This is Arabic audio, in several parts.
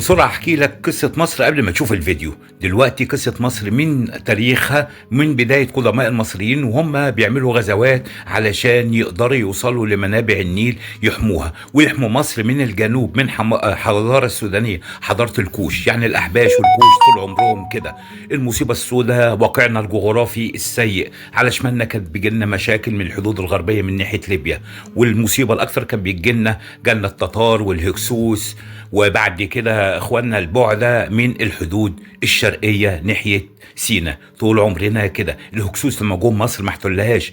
بسرعة أحكي لك قصة مصر قبل ما تشوف الفيديو. دلوقتي قصة مصر من تاريخها، من بداية قدماء المصريين وهم بيعملوا غزوات علشان يقدروا يوصلوا لمنابع النيل يحموها ويحموا مصر من الجنوب، من حضارة السودانية، حضارة الكوش. يعني الأحباش والكوش طول عمرهم كده. المصيبة السوداء واقعنا الجغرافي السيء، على شمالنا كانت بيجيلنا مشاكل من الحدود الغربية من ناحية ليبيا، والمصيبة الأكثر كان بيجيلنا جالنا التتار والهكسوس، وبعد كده اخواننا البعدة من الحدود الشرقية ناحية سينا. طول عمرنا كده. الهكسوس لما جم مصر ما احتلهاش،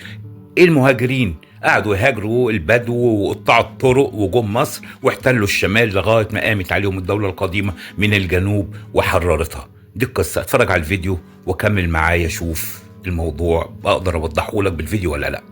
المهاجرين قعدوا يهاجروا البدو وقطاع الطرق وجم مصر واحتلوا الشمال لغاية ما قامت عليهم الدولة القديمة من الجنوب وحررتها. دي القصة. اتفرج على الفيديو وكمل معايا، شوف الموضوع بقدر اوضحه لك بالفيديو ولا لا.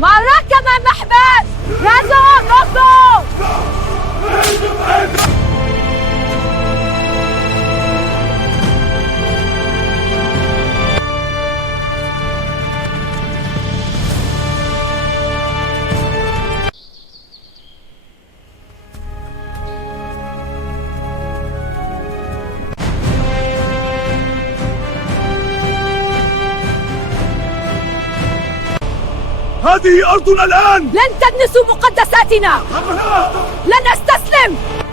معركة مع محبس رزق نصر. هذه أرضنا الآن. لن تدنسوا مقدساتنا، لن أستسلم.